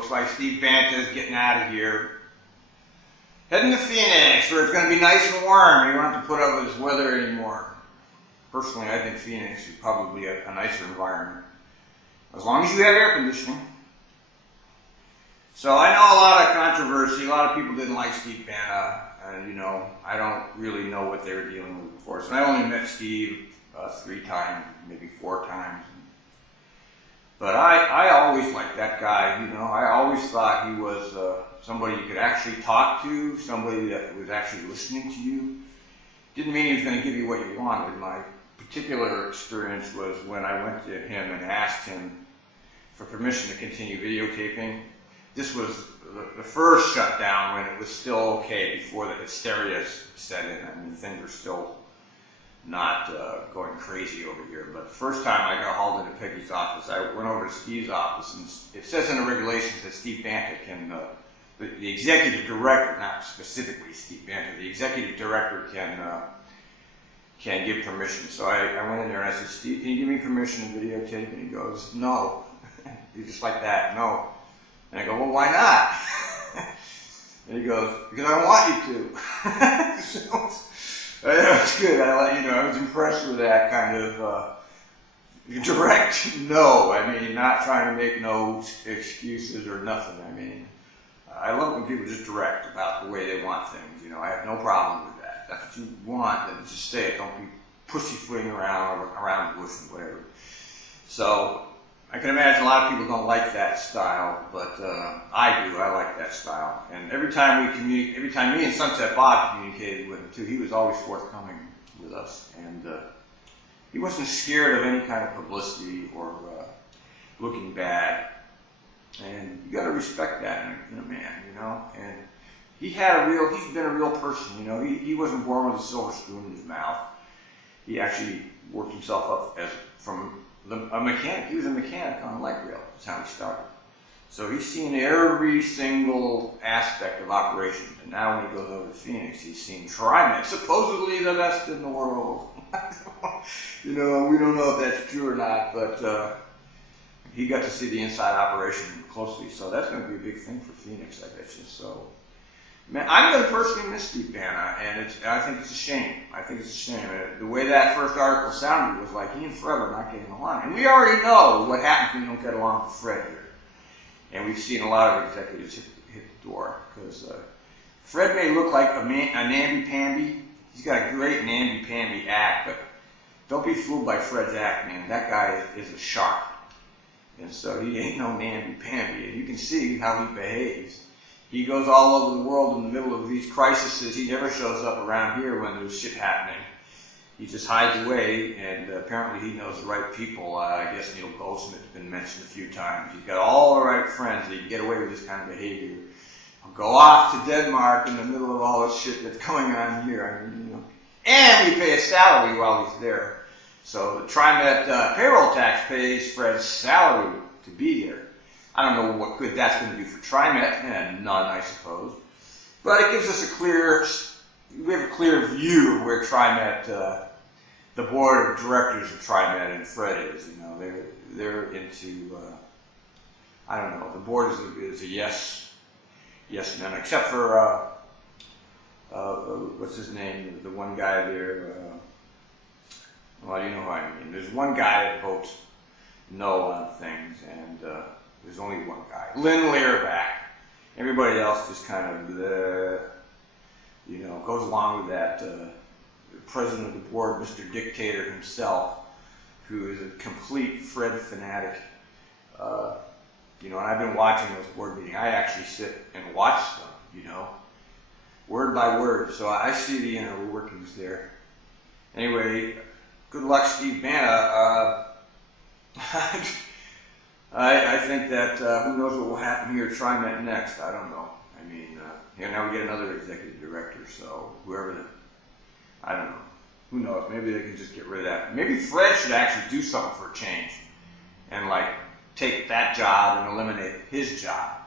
looks like Steve Banta is getting out of here. Heading to Phoenix, where it's going to be nice and warm. You don't have to put up with this weather anymore. Personally, I think Phoenix is probably a nicer environment, as long as you have air conditioning. So I know a lot of controversy. A lot of people didn't like Steve Banta, and I don't really know what they were dealing with before. So I only met Steve 3 times, maybe 4 times. But I always liked that guy. I always thought he was somebody you could actually talk to, somebody that was actually listening to you. Didn't mean he was going to give you what you wanted. My particular experience was when I went to him and asked him for permission to continue videotaping. This was the first shutdown when it was still okay, before the hysteria set in. I mean, things were still not going crazy over here. But the first time I got hauled into Peggy's office, I went over to Steve's office, and it says in the regulations that Steve Banta can, the executive director, not specifically Steve Banta, the executive director can give permission. So I went in there and I said, Steve, can you give me permission to videotape? And he goes, no. He's just like that, no. And I go, well, why not? And he goes, because I don't want you to. So, that's good. I was impressed with that kind of direct no. I mean, not trying to make no excuses or nothing. I mean, I love when people are just direct about the way they want things. I have no problem with that. That's what you want, then just say it. Don't be pussyfooting around the bush and whatever. So I can imagine a lot of people don't like that style, but I do. I like that style. And every time me and Sunset Bob communicated with him too, he was always forthcoming with us, and he wasn't scared of any kind of publicity or looking bad. And you got to respect that in a man, And he's been a real person, He wasn't born with a silver spoon in his mouth. He actually worked himself up from a mechanic. He was a mechanic on a light rail. That's how he started. So he's seen every single aspect of operations. And now when he goes over to Phoenix, he's seen TriMet, supposedly the best in the world. We don't know if that's true or not, but he got to see the inside operation closely. So that's going to be a big thing for Phoenix, I bet you. So, man, I'm going to personally miss Steve Banta, and I think it's a shame. The way that first article sounded was like he and Fred are not getting along. And we already know what happens when you don't get along with Fred here. And we've seen a lot of executives hit the door. Because Fred may look like a namby-pamby. He's got a great namby-pamby act, but don't be fooled by Fred's act, man. That guy is a shark. And so he ain't no namby-pamby. And you can see how he behaves. He goes all over the world in the middle of these crises. He never shows up around here when there's shit happening. He just hides away, and apparently he knows the right people. I guess Neil Goldsmith's been mentioned a few times. He's got all the right friends that he can get away with this kind of behavior. He'll go off to Denmark in the middle of all this shit that's going on here. And we pay a salary while he's there. So the TriMet payroll tax pays Fred's salary to be here. I don't know what good that's going to do for TriMet, and none, I suppose. But it gives us we have a clear view of where TriMet, the board of directors of TriMet and Fred is. They're into, I don't know, the board is a yes man, except for, what's his name, the one guy there, well, you know who I mean. There's one guy that votes no on things, and there's only one guy, Lynn Learback. Everybody else just kind of, goes along with that. The president of the board, Mr. Dictator himself, who is a complete Fred fanatic. And I've been watching those board meetings. I actually sit and watch them, word by word. So I see the inner workings there. Anyway, good luck, Steve Banta. I think that who knows what will happen here at TriMet next. I don't know. I mean, now we get another executive director, so I don't know. Who knows? Maybe they can just get rid of that. Maybe Fred should actually do something for a change and take that job and eliminate his job.